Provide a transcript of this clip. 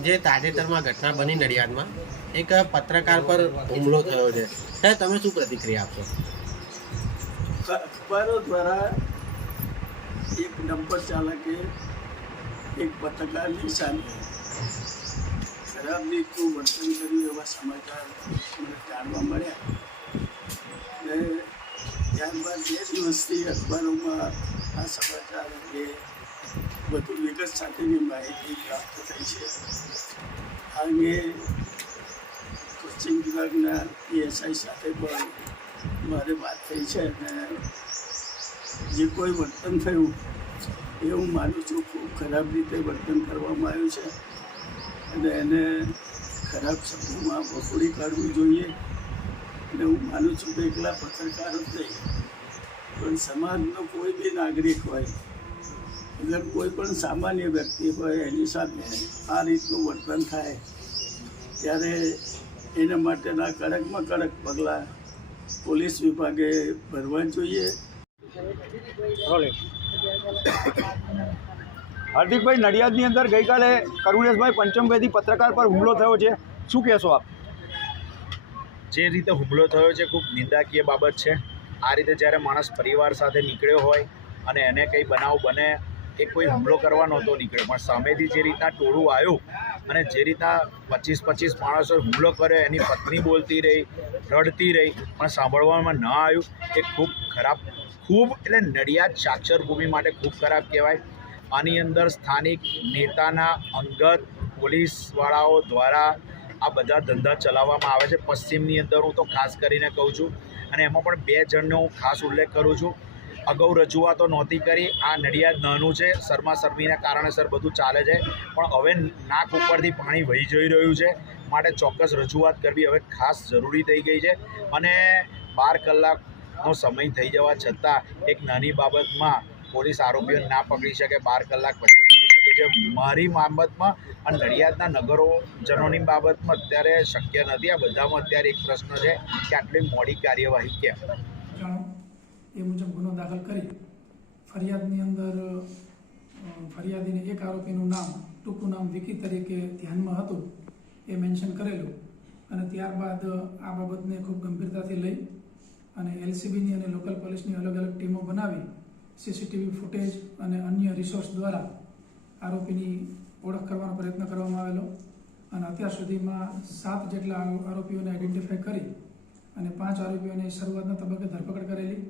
જે તાજેતરમાં ઘટના બની નડિયાદમાં એક પત્રકાર પર હુમલો થયો છે, સાહેબ તમે શું પ્રતિક્રિયા આપશો? અખબારો દ્વારા એક ડમ્પર ચાલકે એક પત્રકારની સામે ખરાબ રીતનું વર્તન કર્યું એવા સમાચાર મને જાણવા મળ્યા અને ત્યારબાદ 2 દિવસથી અખબારોમાં આ સમાચાર અંગે વધુ વિગત સાથેની માહિતી પ્રાપ્ત થઈ છે. આ અંગે પશ્ચિમ વિભાગના પીએસઆઈ સાથે પણ મારે વાત થઈ છે અને જે કોઈ વર્તન થયું એ હું માનું છું ખૂબ ખરાબ રીતે વર્તન કરવામાં આવ્યું છે અને એને ખરાબ શબ્દોમાં વખોડી કાઢવું જોઈએ. અને હું માનું છું કે એકલા પત્રકાર જ નહીં પણ સમાજનો કોઈ બી નાગરિક હોય, અગર કોઈ પણ સામાન્ય વ્યક્તિ હોય એની સાથે આ રીતનું વર્તન થાય ત્યારે એના માટેના કડકમાં કડક પગલાં પોલીસ વિભાગે ભરવા જોઈએ. હાર્દિકભાઈ, નડિયાદની અંદર ગઈકાલે કરુણેશભાઈ પંચમવેદી પત્રકાર પર હુમલો થયો છે, શું કહેશો આપ? જે રીતે હુમલો થયો છે ખૂબ નિંદાકીય બાબત છે. આ રીતે જ્યારે માણસ પરિવાર સાથે નીકળ્યો હોય અને એને કંઈ બનાવ બને કે કોઈ હુમલો કરવા નહોતો નીકળ્યો, પણ સામેથી જે રીતના ટોળું આવ્યું અને જે રીતના 25 માણસોએ હુમલો કર્યો, એની પત્ની બોલતી રહી, રડતી રહી, પણ સાંભળવામાં ન આવ્યું, એ ખૂબ ખરાબ, ખૂબ એટલે નડિયાદ સાક્ષર ભૂમિ માટે ખૂબ ખરાબ કહેવાય. આની અંદર સ્થાનિક નેતાના અંગત પોલીસવાળાઓ દ્વારા આ બધા ધંધા ચલાવવામાં આવે છે. પશ્ચિમની અંદર હું તો ખાસ કરીને કહું છું અને એમાં પણ 2 જણનો હું ખાસ ઉલ્લેખ કરું છું. અગાઉ રજૂઆતો નહોતી કરી. આ નડિયાદ નાનું છે, શરમાશરમીના કારણસર બધું ચાલે છે, પણ હવે નાક ઉપરથી પાણી વહી જઈ રહ્યું છે, માટે ચોક્કસ રજૂઆત કરવી હવે ખાસ જરૂરી થઈ ગઈ છે. અને 12 કલાકનો સમય થઈ જવા છતાં એક નાની બાબતમાં પોલીસ આરોપીઓને ના પકડી શકે, 12 કલાક પછી પકડી શકે છે. મારી બાબતમાં અને નડિયાદના નગરોજનોની બાબતમાં અત્યારે શક્ય નથી. આ બધામાં અત્યારે એક પ્રશ્ન છે કે આટલી મોડી કાર્યવાહી કેમ? એ મુજબ ગુનો દાખલ કરી ફરિયાદની અંદર ફરિયાદીને એક આરોપીનું નામ, ટૂંકું નામ વિકી તરીકે ધ્યાનમાં હતું એ મેન્શન કરેલું અને ત્યારબાદ આ બાબતને ખૂબ ગંભીરતાથી લઈ અને એલસીબીની અને લોકલ પોલીસની અલગ અલગ ટીમો બનાવી સીસીટીવી ફૂટેજ અને અન્ય રિસોર્સ દ્વારા આરોપીની ઓળખ કરવાનો પ્રયત્ન કરવામાં આવેલો અને અત્યાર સુધીમાં 7 જેટલા આરોપીઓને આઈડેન્ટિફાઈ કરી અને 5 આરોપીઓને શરૂઆતના તબક્કે ધરપકડ કરેલી.